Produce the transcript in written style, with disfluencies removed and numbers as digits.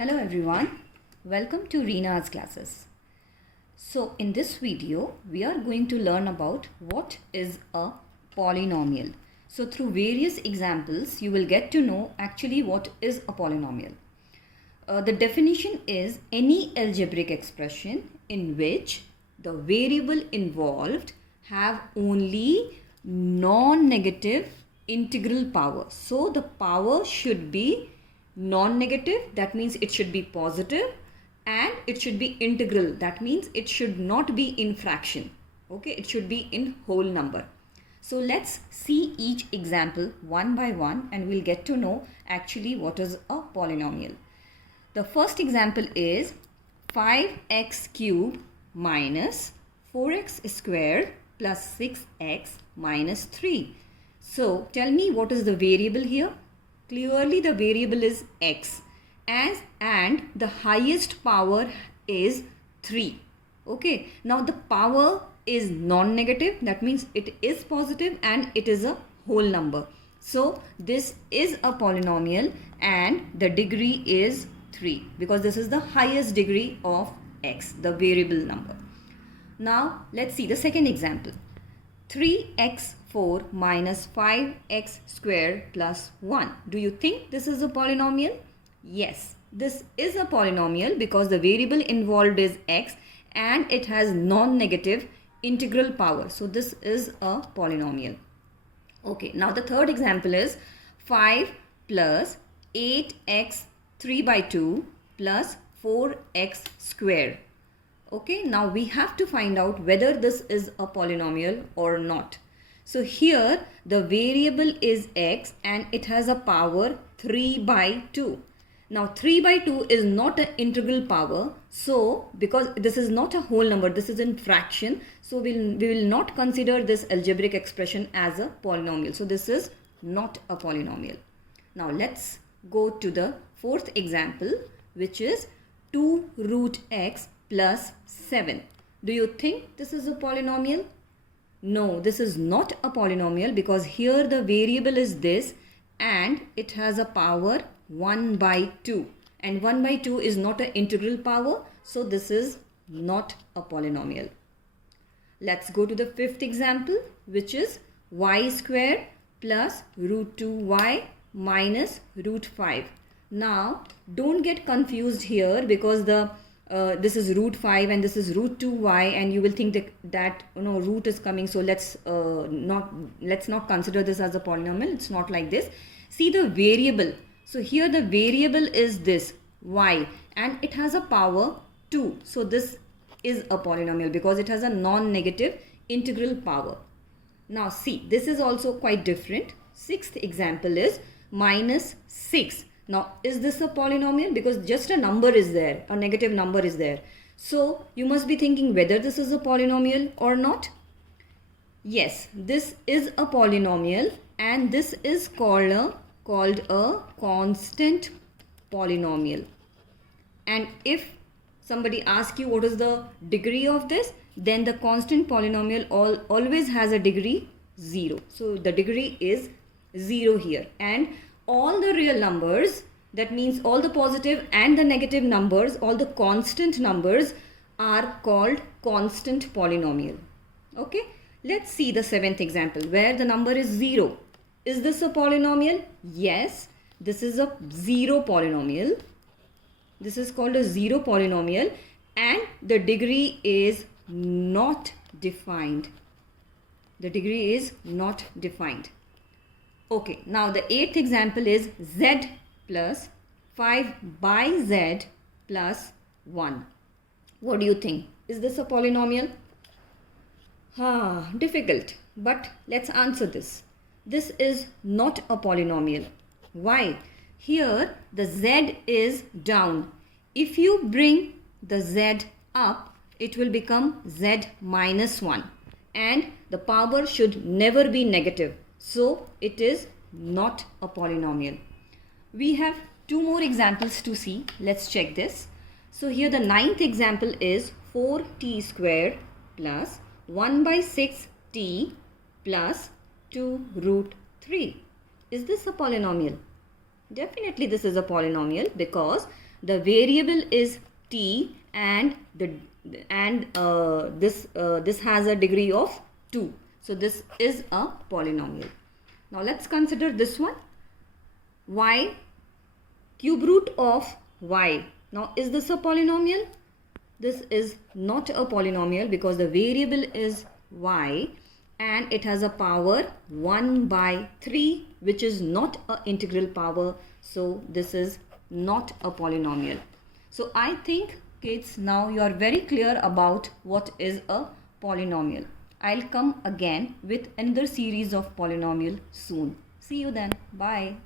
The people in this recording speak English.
Hello everyone, welcome to Reena's classes. So in this video, we are going to learn about what is a polynomial. So through various examples, you will get to know actually what is a polynomial. The definition is any algebraic expression in which the variable involved have only non-negative integral power. So the power should be non-negative, that means it should be positive, and it should be integral, that means it should not be in fraction. Okay, it should be in whole number. So let's see each example one by one and we'll get to know actually what is a polynomial. The first example is 5x cube minus 4x squared plus 6x minus 3. So tell me what is the variable here? Clearly the variable is x and the highest power is 3. Okay, now the power is non-negative, that means it is positive and it is a whole number. So this is a polynomial and the degree is 3 because this is the highest degree of x, the variable number. Now let's see the second example. 3x4 minus 5x squared plus 1. Do you think this is a polynomial? Yes, this is a polynomial because the variable involved is x and it has non-negative integral power. So this is a polynomial. Okay, now the third example is 5 plus 8x 3 by 2 plus 4x squared. Okay, now we have to find out whether this is a polynomial or not. So here the variable is x and it has a power 3 by 2. Now 3 by 2 is not an integral power. So because this is not a whole number, this is in fraction. So we will not consider this algebraic expression as a polynomial. So this is not a polynomial. Now let's go to the fourth example, which is 2 root x plus 7. Do you think this is a polynomial? No, this is not a polynomial because here the variable is this and it has a power 1 by 2 and 1 by 2 is not an integral power, so this is not a polynomial. Let's go to the fifth example, which is y squared plus root 2y minus root 5. Now don't get confused here because this is root 5 and this is root 2y and you will think that root is coming, so let's not consider this as a polynomial. It's not like this. See the variable. So here the variable is this y and it has a power 2. So this is a polynomial because it has a non-negative integral power. Now see, this is also quite different. Sixth example is minus 6. Now, is this a polynomial? Because just a number is there, a negative number is there. So, you must be thinking whether this is a polynomial or not. Yes, this is a polynomial and this is called a constant polynomial. And if somebody asks you what is the degree of this, then the constant polynomial always has a degree 0. So, the degree is 0 here. And all the real numbers, that means all the positive and the negative numbers, all the constant numbers are called constant polynomial. Okay, let's see the seventh example where the number is 0. Is this a polynomial? Yes, this is a 0 polynomial. This is called a 0 polynomial and the degree is not defined. The degree is not defined. Okay, now the eighth example is z plus 5 by z plus 1. What do you think? Is this a polynomial? Difficult, but let's answer this. This is not a polynomial. Why? Here the z is down. If you bring the z up, it will become z minus 1 and the power should never be negative. So it is not a polynomial. We have two more examples to see. Let's check this. So here the ninth example is 4t squared plus 1 by 6t plus 2 root 3. Is this a polynomial? Definitely this is a polynomial because The variable is t and this has a degree of 2. So this is a polynomial. Now let's consider this one. Y, cube root of y. Now is this a polynomial? This is not a polynomial because the variable is y and it has a power 1 by 3, which is not an integral power. So this is not a polynomial. So I think kids, now you are very clear about what is a polynomial. I'll come again with another series of polynomial soon. See you then. Bye.